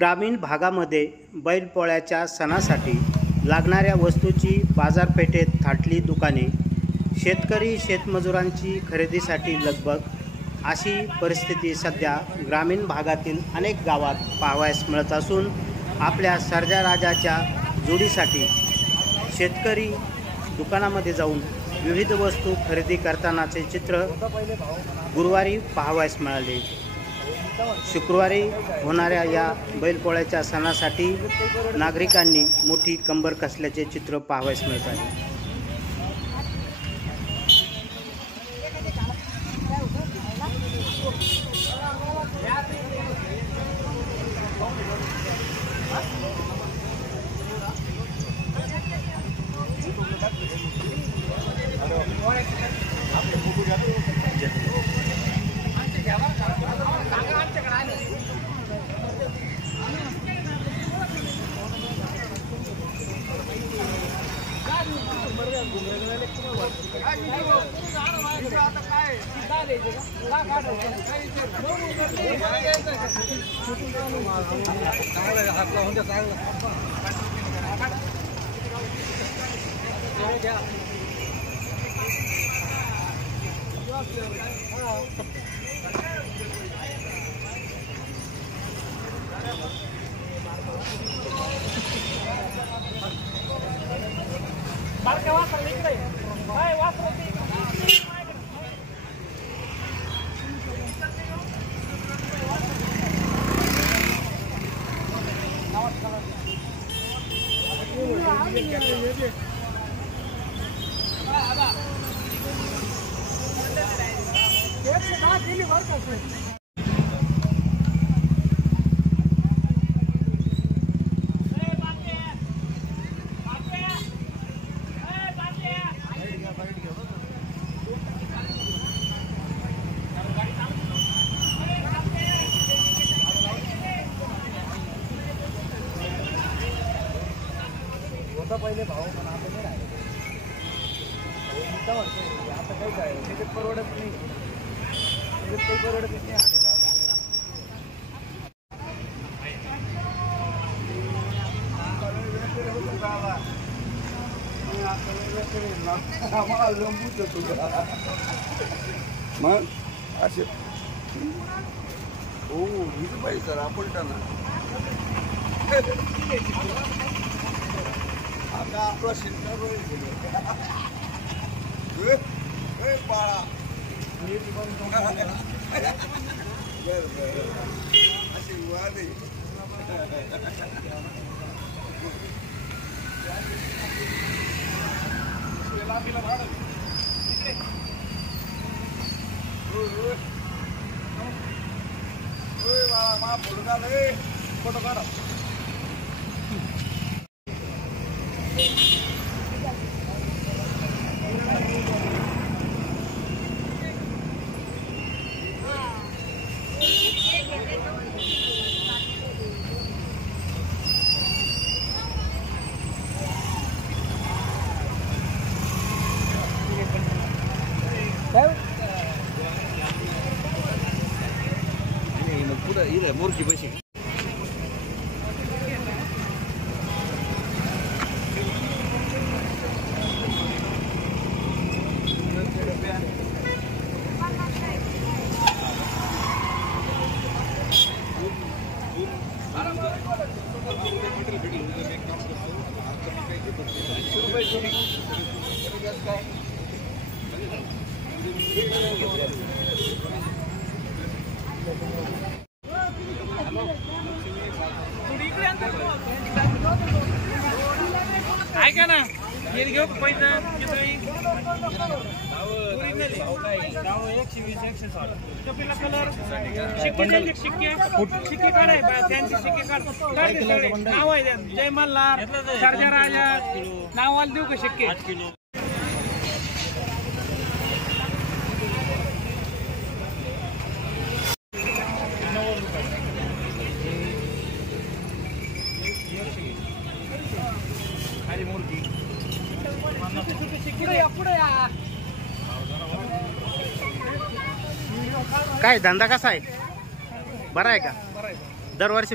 ग्रामीण भागामध्ये बैलपोळ्याच्या सणासाठी लागणाऱ्या वस्तूची बाजारपेठेत थाटली दुकाने, शेतकरी शेतमजुरांची खरेदीसाठी लगबग अशी परिस्थिती सध्या ग्रामीण भागातील अनेक गावात पाहावयास मिळत असून आपल्या सर्जाराजाच्या जोडीसाठी शेतकरी दुकानामध्ये जाऊन विविध वस्तू खरेदी करतानाचे चित्र गुरुवारी पाहावयास मिळाले। शुक्रवारी होणाऱ्या या बैलपोळ्याच्या सणासाठी नागरिकांनी मोठी कंबर कसल्याचे चित्र पाहावयास मिळत आहे। पहिले भाव पण आता नाही राहिले। आता काही काय त्याच्यात परवडत नाही, त्याच्यात काही परवडत नाही। मग असे हो हीच पाहिजे सर आपण त्यांना आता आपला शिल्लक बाळा अशी वादी बाळा मा फोटो काढ फोटो काढा। पूरा इधर मोर की बसी ऐका ना हे घेऊ पैसा शिक्के काढाय त्यांचे शिक्के काढ नाव आहे जय मल्हार सर्जा राजा नावाला देऊ का शिक्के। काय धंदा कसा आहे? बरा आहे का? दरवर्षी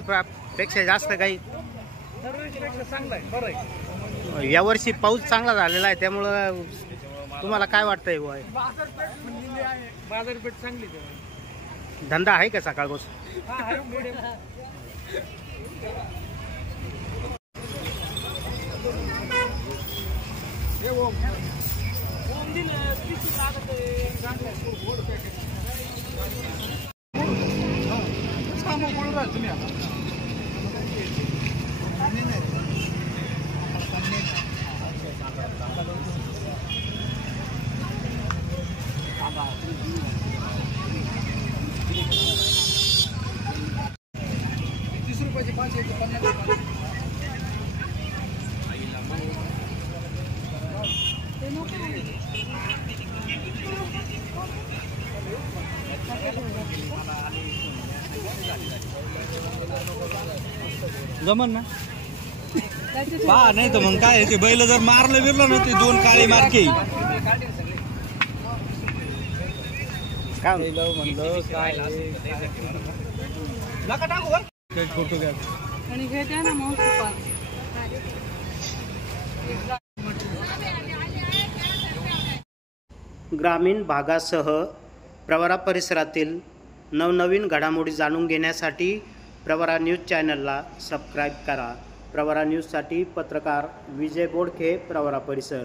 पेक्षा जास्त काही दरवर्षीपेक्षा चांगला आहे, बरं आहे. यावर्षी पाऊस चांगला झालेला आहे, त्यामुळं तुम्हाला काय वाटतंय बुवा? बाजारपेठ म्हणलेली आहे, बाजारपेठ चांगली आहे. धंदा आहे का सकाळपासून? हा, आहे, पुढे. ओम दिलं, किती लागत आहे, चांगलं आहे. सामो बोलू राहिले तुम्ही आता. जमन ना पहा, नाही तर मग काय ते बैल जर मारलं बिरलं ना ते दोन काळी मार्के काय म्हणलं काय नका टाकू वर. फोटो घ्या. आणि हे द्या ना मग ग्रामीण भागासह प्रवरा परिसरातील नवनवीन घडामोडी जाणून घेण्यासाठी प्रवरा न्यूज चॅनलला सबस्क्राईब करा. प्रवरा न्यूजसाठी पत्रकार विजय बोडखे, प्रवरा परिसर.